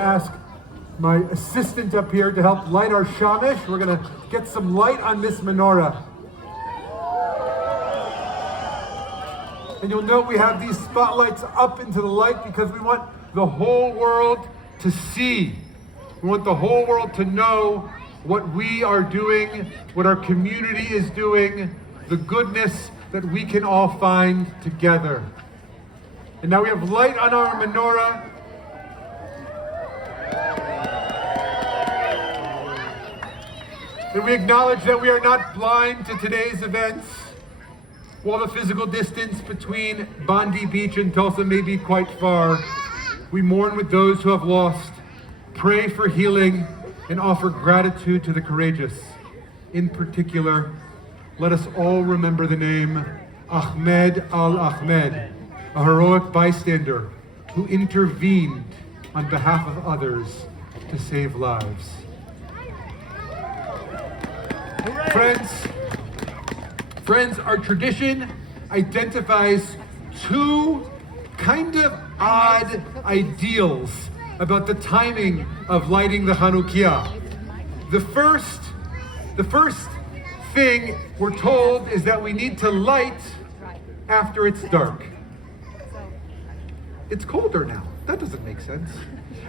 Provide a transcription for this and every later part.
Ask my assistant up here to help light our shamish. We're going to get some light on this menorah. And you'll note we have these spotlights up into the light because we want the whole world to see. We want the whole world to know what we are doing, what our community is doing, the goodness that we can all find together. And now we have light on our menorah. And we acknowledge that we are not blind to today's events. While the physical distance between Bondi Beach and Tulsa may be quite far, we mourn with those who have lost, pray for healing, and offer gratitude to the courageous. In particular, let us all remember the name Ahmed al-Ahmed, a heroic bystander who intervened on behalf of others to save lives. Friends, our tradition identifies two kind of odd ideals about the timing of lighting the chanukia. The first thing we're told is that we need to light after it's dark. It's colder now. That doesn't make sense.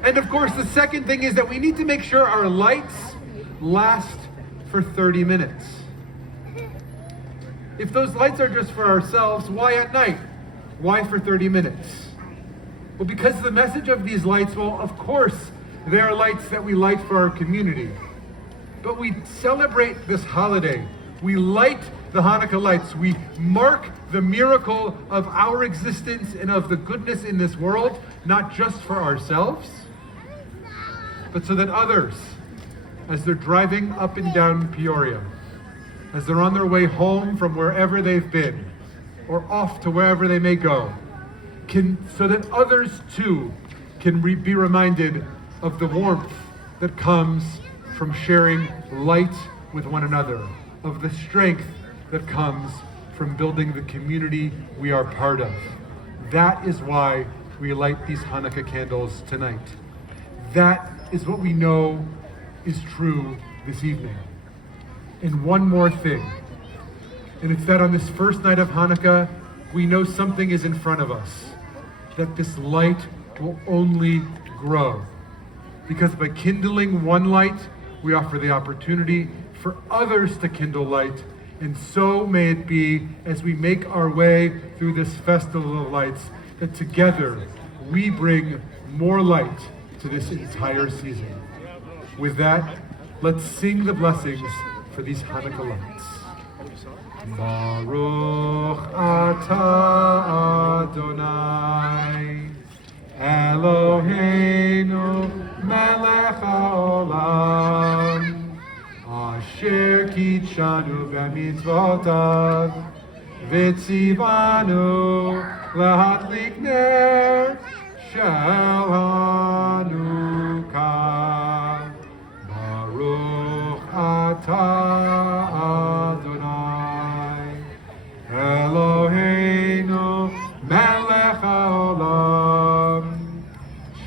And of course, the second thing is that we need to make sure our lights last for 30 minutes. If those lights are just for ourselves, why at night? Why for 30 minutes? Well, because the message of these lights, well, of course, they are lights that we light for our community. But we celebrate this holiday. We light the Hanukkah lights. We mark the miracle of our existence and of the goodness in this world, not just for ourselves, but so that others, as they're driving up and down Peoria, as they're on their way home from wherever they've been, or off to wherever they may go, so that others too can be reminded of the warmth that comes from sharing light with one another, of the strength that comes from building the community we are part of. That is why we light these Hanukkah candles tonight. That is what we know is true this evening. And one more thing, and it's that on this first night of Hanukkah, we know something is in front of us, that this light will only grow. Because by kindling one light, we offer the opportunity for others to kindle light, and so may it be as we make our way through this festival of lights, that together we bring more light to this entire season. With that, let's sing the blessings for these Hanukkah lights. Baruch atah Adonai Eloheinu melech haolam asher kitshanu b'mitzvotav v'tzivanu lahadlik ner shel Hanukkah. Baruch atah Adonai Eloheinu melech haolam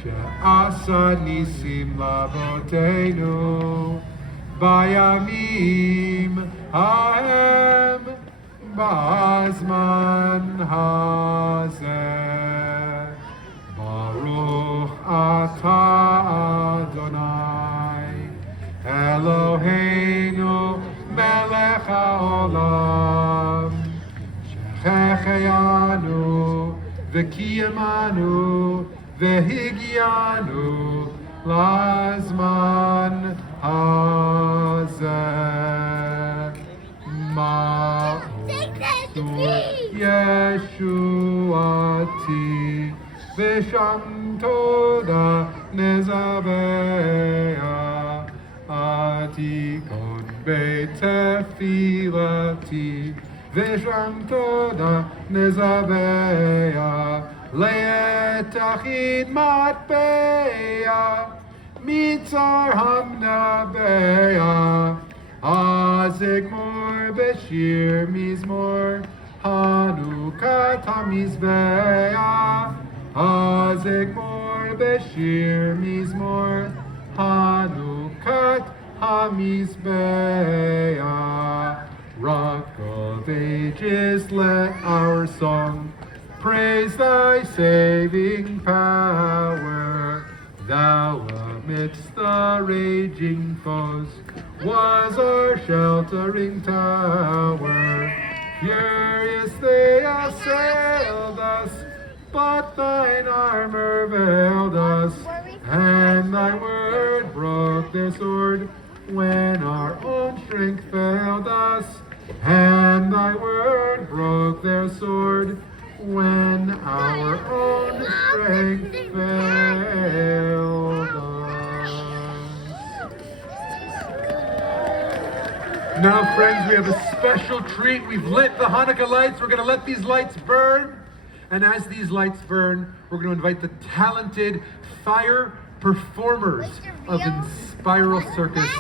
she'asa nisim lavoteinu bayamim hahem b'zman hazeh. Baruch atah Adonai Eloheinu melech haolam shechecheyanu v'kiyamanu v'higianu lazman hazeh. Ma'osu Yeshuati v'sham toda nezabeah Atikon betefilati v'sham toda nezabeah le'etachid matbeah mitzar hamnabeah azikmor b'shir mizmor Hanukkah tamizbeah azikmor Beshir Mizmor Hanukat HaMizbeah. Rock of ages, let our song praise thy saving power. Thou amidst the raging foes was our sheltering tower. Furious they assailed us, but thine armor veiled us, and thy word broke their sword when our own strength failed us. And thy word broke their sword when our own strength failed us. Now, friends, we have a special treat. We've lit the Hanukkah lights. We're going to let these lights burn. And as these lights burn, we're going to invite the talented fire performers of Inspiral Circus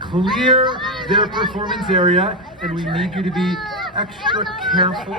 clear their performance area, and we need you to be extra careful.